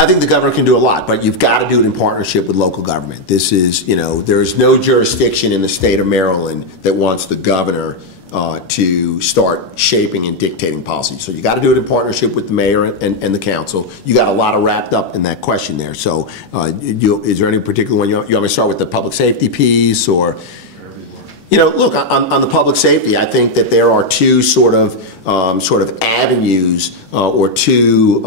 I think the governor can do a lot, but you've got to do it in partnership with local government. This is, there's no jurisdiction in the state of Maryland that wants the governor to start shaping and dictating policy. So you got to do it in partnership with the mayor and the council. You got a lot of wrapped up in that question there. So is there any particular one you want me to start with, the public safety piece, or? Look, on the public safety, I think that there are two sort of avenues or two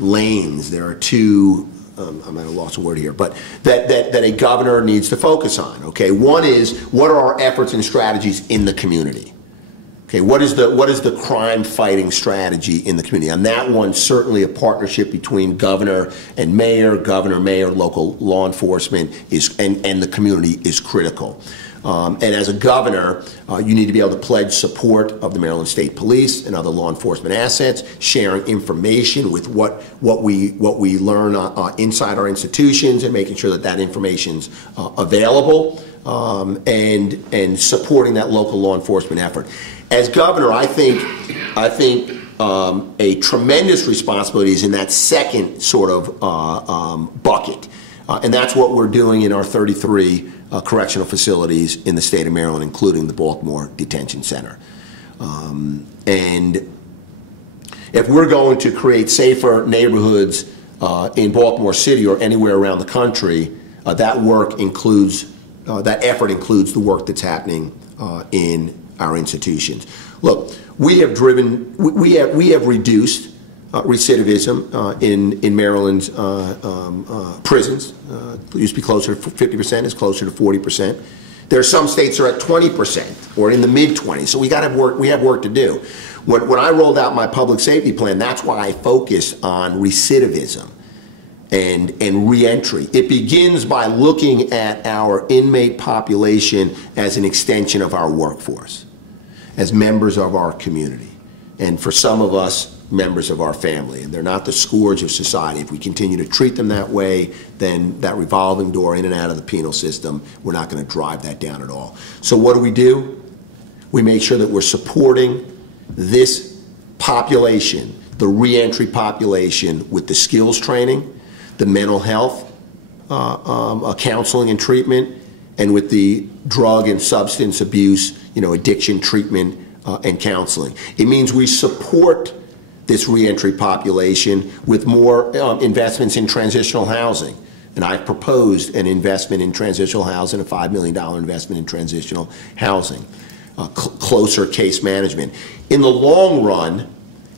lanes. There are two. I might have lost a word here, but that a governor needs to focus on. Okay, one is, what are our efforts and strategies in the community? Okay, what is the crime fighting strategy in the community? On that one, certainly a partnership between governor and mayor, local law enforcement and the community is critical. And as a governor, you need to be able to pledge support of the Maryland State Police and other law enforcement assets, sharing information with what we learn inside our institutions, and making sure that information's available, and supporting that local law enforcement effort. As governor, I think a tremendous responsibility is in that second sort of bucket, and that's what we're doing in our 33 correctional facilities in the state of Maryland, including the Baltimore Detention Center. And if we're going to create safer neighborhoods in Baltimore City or anywhere around the country, that effort includes the work that's happening in our institutions. Look, we have reduced recidivism in Maryland's prisons. It used to be closer to 50%, it's closer to 40%. There are some states that are at 20% or in the mid-20s, so we have work to do. When I rolled out my public safety plan, that's why I focused on recidivism and reentry. It begins by looking at our inmate population as an extension of our workforce, as members of our community, and for some of us, members of our family. And they're not the scourge of society. If we continue to treat them that way, then that revolving door in and out of the penal system, we're not going to drive that down at all. So what do? We make sure that we're supporting this population, the reentry population, with the skills training, the mental health counseling and treatment, and with the drug and substance abuse, addiction treatment and counseling. It means we support this reentry population with more investments in transitional housing. And I've proposed an investment in transitional housing, a $5 million investment in transitional housing, closer case management. In the long run,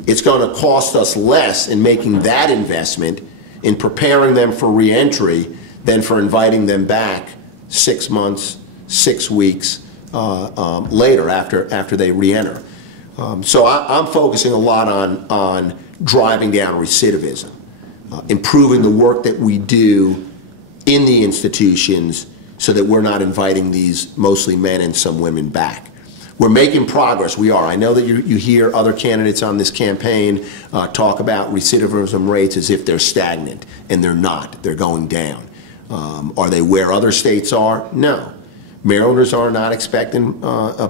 it's going to cost us less in making that investment in preparing them for reentry than for inviting them back 6 months, 6 weeks later after they reenter. So I'm focusing a lot on driving down recidivism, improving the work that we do in the institutions so that we're not inviting these mostly men and some women back. We're making progress. We are. I know that you hear other candidates on this campaign talk about recidivism rates as if they're stagnant, and they're not. They're going down. Are they where other states are? No. Marylanders are not expecting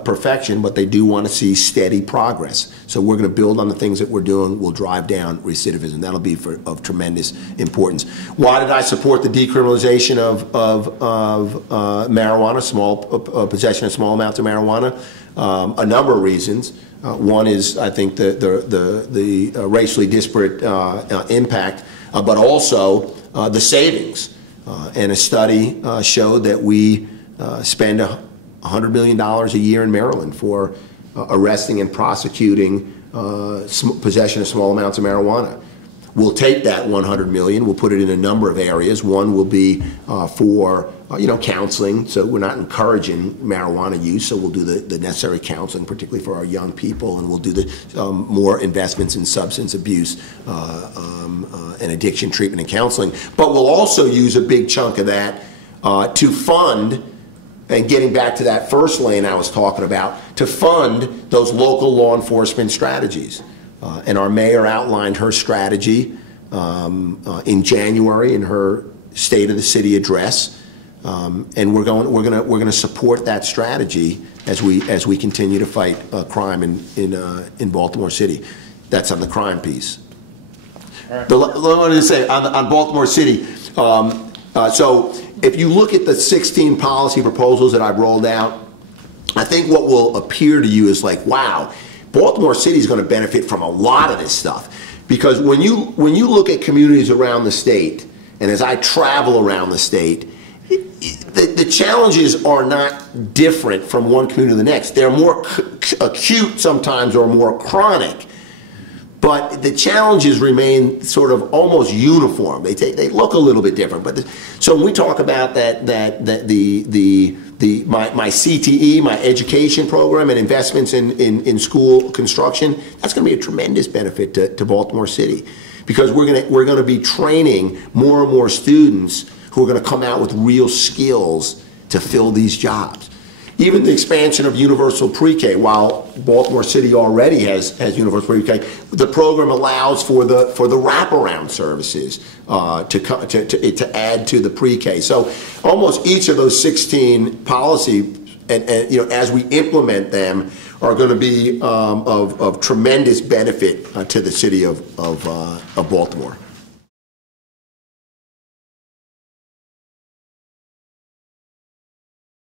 perfection, but they do want to see steady progress. So we're going to build on the things that we're doing. We'll drive down recidivism. That'll be of tremendous importance. Why did I support the decriminalization of marijuana, possession of small amounts of marijuana? A number of reasons. One is, I think, the racially disparate impact, but also the savings. And a study showed that we spend $100 million a year in Maryland for arresting and prosecuting possession of small amounts of marijuana. We'll take that $100 million, we'll put it in a number of areas. One will be for counseling, so we're not encouraging marijuana use, so we'll do the necessary counseling, particularly for our young people, and we'll do the more investments in substance abuse and addiction treatment and counseling. But we'll also use a big chunk of that to fund, and getting back to that first lane I was talking about, to fund those local law enforcement strategies. And our mayor outlined her strategy in January in her State of the City address, and we're going to support that strategy as we continue to fight crime in Baltimore City. That's on the crime piece. Right. I wanted to say on Baltimore City, so if you look at the 16 policy proposals that I've rolled out, I think what will appear to you is like, wow, Baltimore City is going to benefit from a lot of this stuff. Because when you look at communities around the state, and as I travel around the state, the challenges are not different from one community to the next. They're more acute sometimes or more chronic. But the challenges remain sort of almost uniform. They look a little bit different. But so when we talk about my CTE, my education program, and investments in school construction, that's going to be a tremendous benefit to Baltimore City, because we're going to be training more and more students who are going to come out with real skills to fill these jobs. Even the expansion of universal pre-K, while Baltimore City already has universal pre-K, the program allows for the wraparound services to add to the pre-K. So almost each of those 16 policies, and as we implement them, are going to be of tremendous benefit to the city of Baltimore.